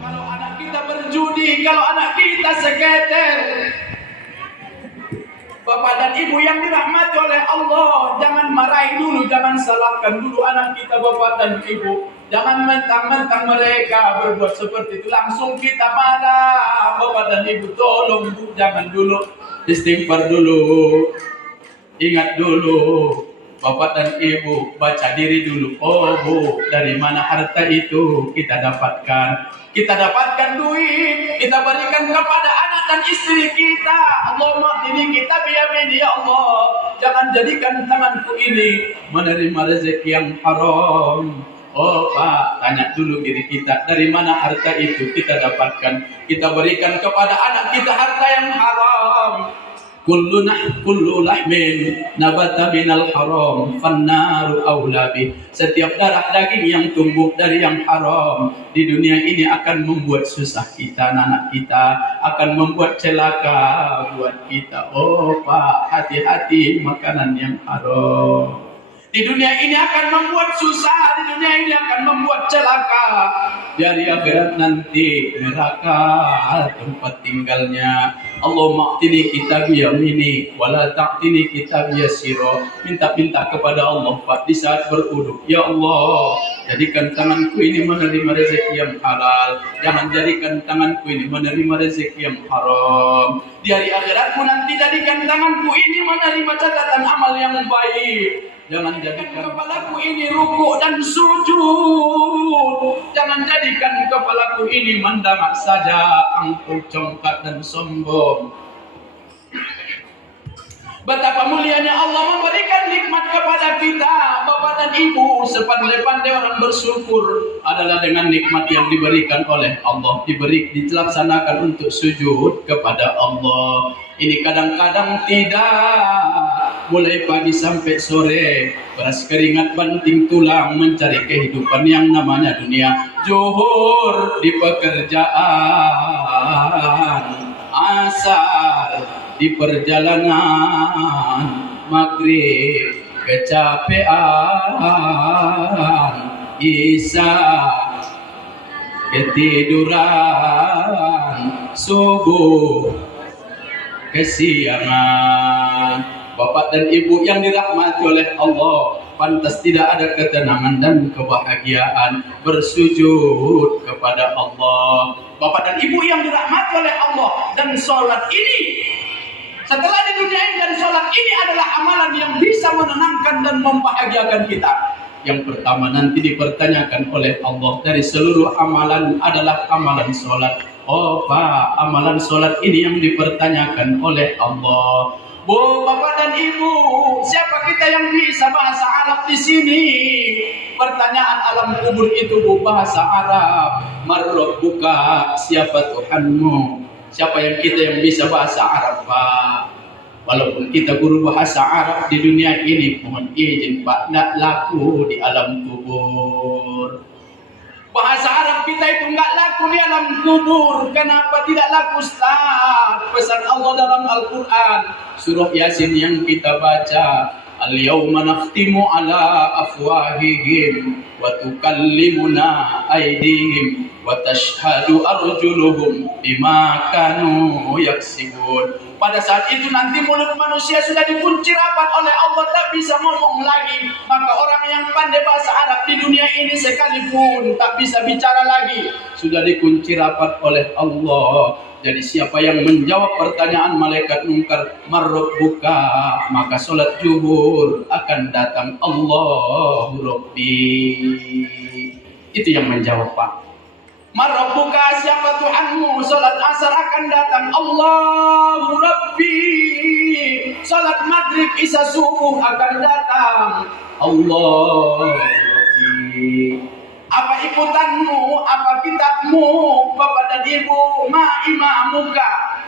Kalau anak kita berjudi, kalau anak kita seketer, Bapak dan Ibu yang dirahmati oleh Allah, jangan marahi dulu, jangan salahkan dulu anak kita, Bapak dan Ibu. Jangan mentang-mentang mereka berbuat seperti itu langsung kita marah. Bapak dan Ibu, tolong Bu, jangan dulu, istighfar dulu, ingat dulu. Bapak dan Ibu, baca diri dulu. Oh Bu, dari mana harta itu kita dapatkan? Kita dapatkan duit, kita berikan kepada anak dan istri kita. Allahumma ini kita biyamini, ya Allah. Jangan jadikan tanganku ini menerima rezeki yang haram. Oh Pak, tanya dulu diri kita, dari mana harta itu kita dapatkan? Kita berikan kepada anak kita harta yang haram. Kullu lahmin nabata minal haram fannaru awla bih. Setiap darah daging yang tumbuh dari yang haram di dunia ini akan membuat susah kita, anak kita, akan membuat celaka buat kita. Oh Pak, hati-hati makanan yang haram. Di dunia ini akan membuat susah, di dunia ini akan membuat celaka. Dari akhirat nanti neraka tempat tinggalnya. Allahumma a'tini kitabi yamini wala ta'tini kitabi yasiro. Minta-minta kepada Allah Pak di saat beruduk. Ya Allah, jadikan tanganku ini menerima rezeki yang halal. Jangan jadikan tanganku ini menerima rezeki yang haram. Di hari akhiratku nanti jadikan tanganku ini menerima catatan amal yang baik. Jangan jadikan kepalaku ini rukuk dan sujud. Jangan jadikan kepalaku ini mendamak saja, angkuh, congkak dan sombong. Betapa mulianya Allah memberikan nikmat kepada kita, Bapak dan Ibu. Sepandai-pandai orang bersyukur adalah dengan nikmat yang diberikan oleh Allah, dilaksanakan untuk sujud kepada Allah. Ini kadang-kadang tidak, mulai pagi sampai sore, beras keringat banting tulang mencari kehidupan yang namanya dunia. Zuhur di pekerjaan, asar di perjalanan, maghrib kecapean, isya ketiduran, subuh kesiangan. Bapak dan Ibu yang dirahmati oleh Allah, pantas tidak ada ketenangan dan kebahagiaan bersujud kepada Allah. Bapak dan Ibu yang dirahmati oleh Allah, dan sholat ini setelah di dunia ini, dan sholat ini adalah amalan yang bisa menenangkan dan membahagiakan kita. Yang pertama nanti dipertanyakan oleh Allah, dari seluruh amalan adalah amalan sholat. Oh Pak, amalan sholat ini yang dipertanyakan oleh Allah. Bu, Bapak dan Ibu, siapa kita yang bisa bahasa Arab di sini? Pertanyaan alam kubur itu Bu, bahasa Arab. Marrabbuka, siapa Tuhanmu? Siapa yang kita yang bisa bahasa Arab Pak? Walaupun kita guru bahasa Arab di dunia ini, mohon izin Pak, tidak laku di alam kubur. Bahasa Arab kita itu enggak laku di alam kubur. Kenapa tidak laku Ustaz? Pesan Allah dalam Al-Quran, surah Yasin yang kita baca, al-yawma nakhtimu ala afwahihim wa tukallimuna aydihim wa tashhadu arjuluhum bima kanu yaksibun. Pada saat itu nanti mulut manusia sudah dikunci rapat oleh Allah, tak bisa ngomong lagi. Maka orang yang pandai bahasa Arab di dunia ini sekalipun tak bisa bicara lagi, sudah dikunci rapat oleh Allah. Jadi siapa yang menjawab pertanyaan malaikat mungkar, marrabbuka, maka sholat zuhur akan datang, Allahu Rabbi. Itu yang menjawab Pak. Marrabbuka, siapa Tuhanmu? Salat asar akan datang, Allahu Rabbi. Salat maghrib, isya, subuh akan datang, Allahu Rabbi. Apa ikutanmu? Apa kitabmu? Bapak dan Ibu, ma imamuka?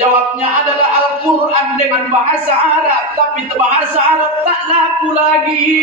Jawabnya adalah Al-Quran dengan bahasa Arab, tapi bahasa Arab tak laku lagi.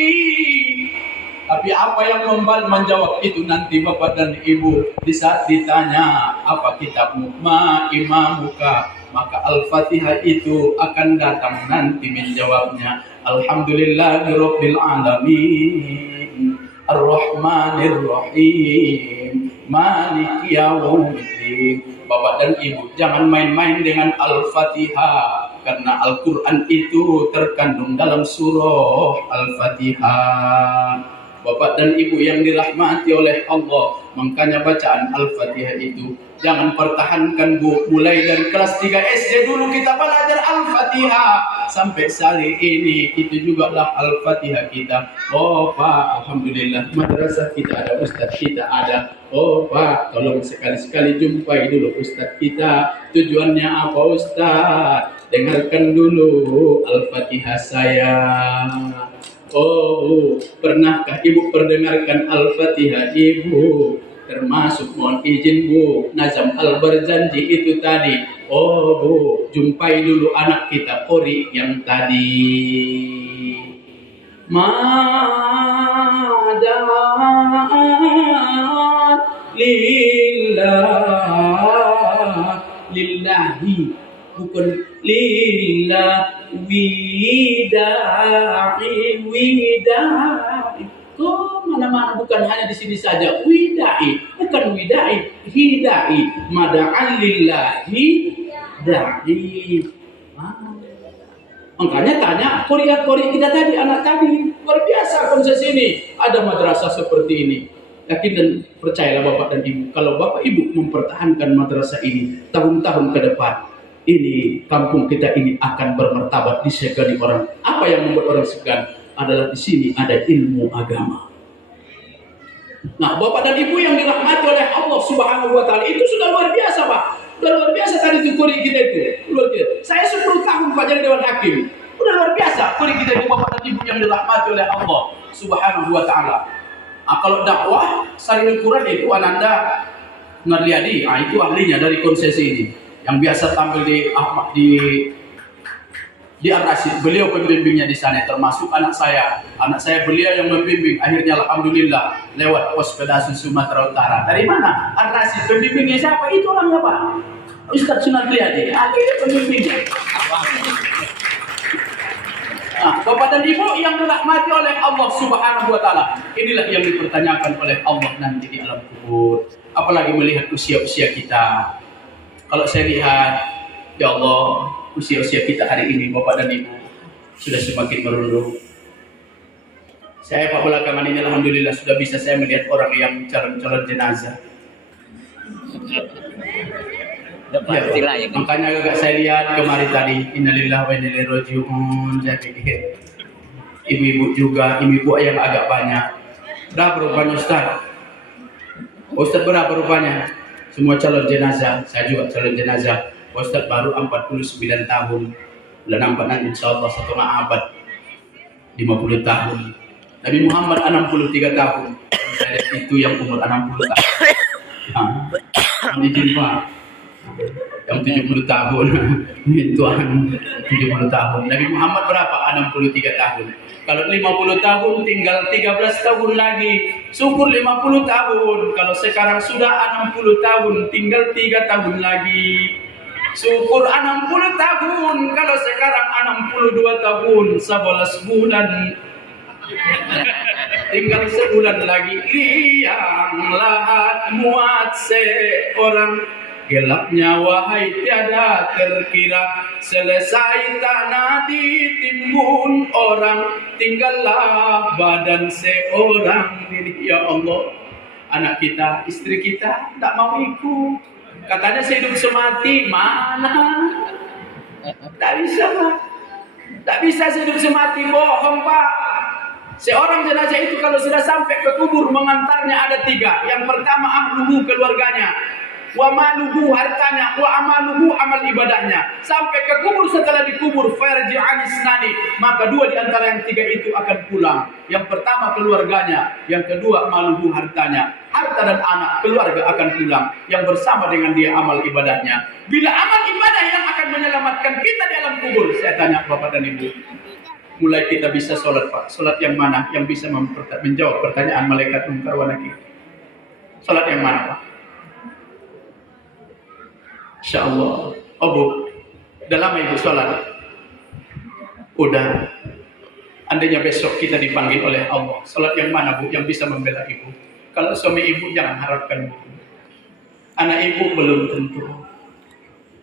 Tapi apa yang menjawab itu nanti Bapak dan Ibu, di saat ditanya apa kitabmu, ma imamuka, maka Al-Fatihah itu akan datang nanti menjawabnya, Alhamdulillahirabbil alamin, Ar-Rahmanir Rahim, Maliki Yaumiddin. Bapak dan Ibu, jangan main-main dengan Al-Fatihah, karena Al-Quran itu terkandung dalam surah Al-Fatihah. Bapak dan Ibu yang dirahmati oleh Allah, makanya bacaan Al-Fatihah itu jangan pertahankan, Bu. Mulai dari kelas 3 SD dulu kita belajar Al-Fatihah sampai hari ini, itu juga lah Al-Fatihah kita. Oh Pak, Alhamdulillah madrasah kita ada, Ustadz kita ada. Oh Pak, tolong sekali-sekali jumpai dulu Ustadz kita. Tujuannya apa Ustadz? Dengarkan dulu Al-Fatihah saya. Oh, pernahkah Ibu perdengarkan Al-Fatihah Ibu? Termasuk mohon izin Bu, Nazam Al-Barzanji itu tadi. Oh Bu, jumpai dulu anak kita Ori yang tadi. Madan lillah, lillahi, bukan lillah, widai, widai. Kok mana-mana bukan hanya di sini saja. Widai, bukan widai, hidai. Mada'an lillahi da'i. Makanya tanya Korea kita tadi, anak tadi. Luar biasa konsep ini. Ada madrasah seperti ini. Yakin dan percayalah Bapak dan Ibu, kalau Bapak Ibu mempertahankan madrasah ini tahun-tahun ke depan, ini kampung kita ini akan bermartabat, disegani orang. Apa yang membuat orang segan adalah di sini ada ilmu agama. Nah, Bapak dan Ibu yang dirahmati oleh Allah Subhanahu wa taala, itu sudah luar biasa, Pak. Sudah luar biasa tadi itu kuri kita itu. Luar biasa. Saya 10 tahun Pak jadi dewan hakim. Sudah luar biasa kuri kita itu, Bapak dan Ibu yang dirahmati oleh Allah Subhanahu wa taala. Nah, kalau dakwah Sarinul Quran itu Ananda Narliadi, itu ahlinya dari konsesi ini. Yang biasa tampil di Ar-Rasyid, beliau pembimbingnya di sana, termasuk anak saya beliau yang membimbing. Akhirnya alhamdulillah lewat pos Pedasun Sumatera Utara. Dari mana? Ar-Rasyid, pembimbingnya siapa? Itu orangnya Pak Ustadz Sunatliadi, akhirnya pembimbingnya. Nah, Bapak dan Ibu yang dirahmati oleh Allah Subhanahu wa taala, inilah yang dipertanyakan oleh Allah nanti di alam kubur. Apalagi melihat usia-usia kita. Kalau saya lihat, ya Allah, usia-usia kita hari ini, Bapak dan Ibu, sudah semakin merunduk. Saya Pak belakangan ini alhamdulillah sudah bisa saya melihat orang yang calon-calon jenazah. Ya, makanya agak saya lihat kemarin tadi, innalillahi wa inna ilaihi raji'un. Saya pikir ibu-ibu juga, ibu-ibu yang agak banyak. Berapa rupanya Ustaz? Ustaz berapa rupanya? Semua calon jenazah, saya juga calon jenazah. Ustaz baru 49 tahun. Bulan nampak nanti insyaallah 1 abad. 50 tahun. Nabi Muhammad 63 tahun. Itu yang umur 60 tahun. Izin Pak. Yang 70 tahun. Tuhan 70 tahun. Nabi Muhammad berapa? 63 tahun. Kalau 50 tahun tinggal 13 tahun lagi. Syukur 50 tahun. Kalau sekarang sudah 60 tahun tinggal 3 tahun lagi. Syukur 60 tahun. Kalau sekarang 62 tahun 11 bulan. Tinggal sebulan lagi. Liang lahat muat seorang. Gelapnya wahai tiada terkira. Selesai tanah ditimbun orang. Tinggallah badan seorang diri. Ya Allah, anak kita, istri kita tak mau ikut. Katanya sehidup semati. Mana? Tak bisa Pak. Tak bisa sehidup semati. Bohong Pak. Seorang jenazah itu kalau sudah sampai ke kubur, mengantarnya ada 3. Yang pertama ahluhu, keluarganya. Wa maluhu, hartanya. Wa amaluhu, amal ibadahnya. Sampai ke kubur, setelah dikubur farji'an isnani, maka 2 di antara yang 3 itu akan pulang. Yang pertama keluarganya, yang kedua maluhu, hartanya. Harta dan anak, keluarga akan pulang yang bersama dengan dia amal ibadahnya. Bila amal ibadah yang akan menyelamatkan kita di alam kubur, saya tanya Bapak dan Ibu, mulai kita bisa sholat Pak, sholat yang mana yang bisa menjawab pertanyaan malaikat munkar wa nakir? Sholat yang mana Pak? Insyaallah. Oh Bu, udah lama Ibu sholat? Udah. Andainya besok kita dipanggil oleh Allah, salat yang mana Bu yang bisa membela ibu? Kalau suami ibu jangan harapkan Bu. Anak ibu belum tentu.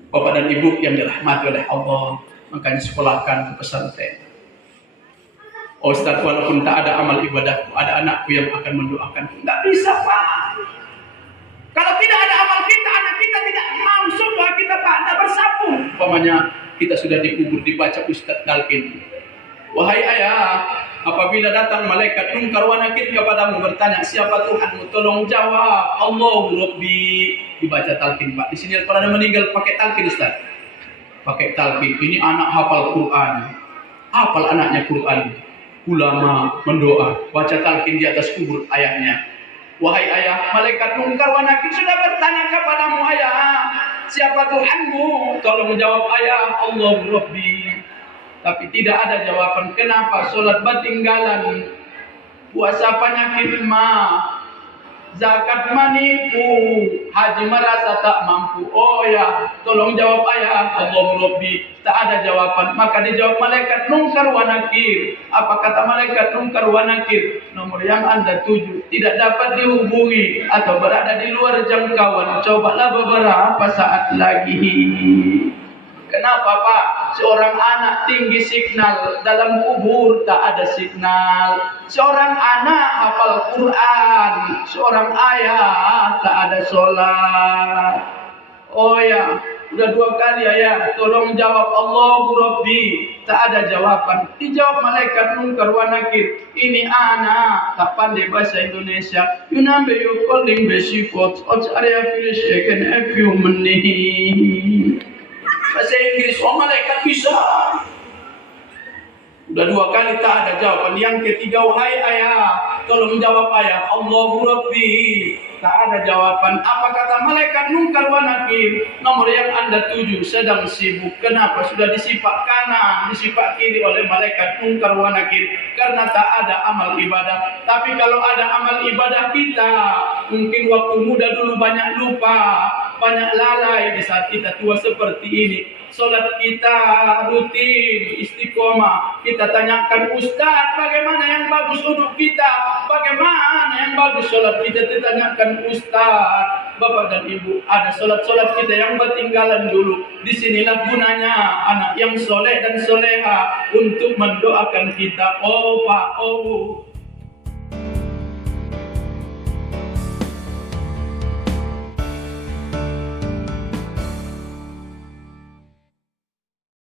Bapak dan ibu yang dirahmati oleh Allah, makanya sekolahkan ke pesantren. Oh Ustaz, walaupun tak ada amal ibadah, ada anakku yang akan mendoakan. Tidak bisa Pak. Kalau tidak ada amal kita, anak kita tidak mau surga kita Pak, tidak bersambung. Umpamanya kita sudah dikubur dibaca Ustaz talqin. Wahai ayah, apabila datang malaikat mungkar wa nakir kepadamu bertanya siapa Tuhanmu, tolong jawab Allahu Rabbi. Dibaca talqin Pak. Di sini kalau ada meninggal pakai talqin Ustaz. Pakai talqin. Ini anak hafal Quran. Hafal anaknya Quran. Ulama mendoa, baca talqin di atas kubur ayahnya. Wahai ayah, malaikat mungkar wa nakir sudah bertanya kepadamu ayah, siapa Tuhanmu? Tolong jawab ayah, Allahu Rabbi. Tapi tidak ada jawaban. Kenapa? Sholat batinggalan, puasa penyakit mah, zakat manipu, haji merasa tak mampu. Oh ya, tolong jawab ayah, Allahu Rabbi. Tak ada jawaban. Maka dijawab malaikat mungkar wa nakir. Apa kata malaikat mungkar wa nakir? Nomor yang Anda tuju tidak dapat dihubungi atau berada di luar jangkauan. Cobalah beberapa saat lagi. Kenapa Pak? Seorang anak tinggi signal, dalam kubur tak ada signal. Seorang anak hafal Quran, seorang ayah tak ada sholat. Oh ya, udah 2 kali ayah, tolong jawab Allahu Rabbi. Tak ada jawaban. Dijawab malaikat mungkar wa nakir. Ini anak tak pandai bahasa Indonesia. You number you calling besifot. Ots area finish again a few menit. Bahasa Inggris, oh malaikat bisa. Udah 2 kali tak ada jawaban. Yang ketiga, wahai ayah, tolong jawab ayah, Allahu Rabbi. Tak ada jawaban. Apa kata malaikat mungkar wa nakir? Nomor yang Anda tuju sedang sibuk. Kenapa? Sudah disipak kanan, disipak kiri oleh malaikat mungkar wa nakir. Karena tak ada amal ibadah. Tapi kalau ada amal ibadah kita, mungkin waktu muda dulu banyak lupa, banyak lalai di saat kita tua seperti ini. Solat kita rutin, istiqomah. Kita tanyakan Ustaz, bagaimana yang bagus uduk kita? Bagaimana yang bagus solat kita? Kita tanyakan Ustaz. Bapak dan Ibu, ada solat-solat kita yang ketinggalan dulu. Disinilah gunanya anak yang soleh dan soleha untuk mendoakan kita. Oh Pak, oh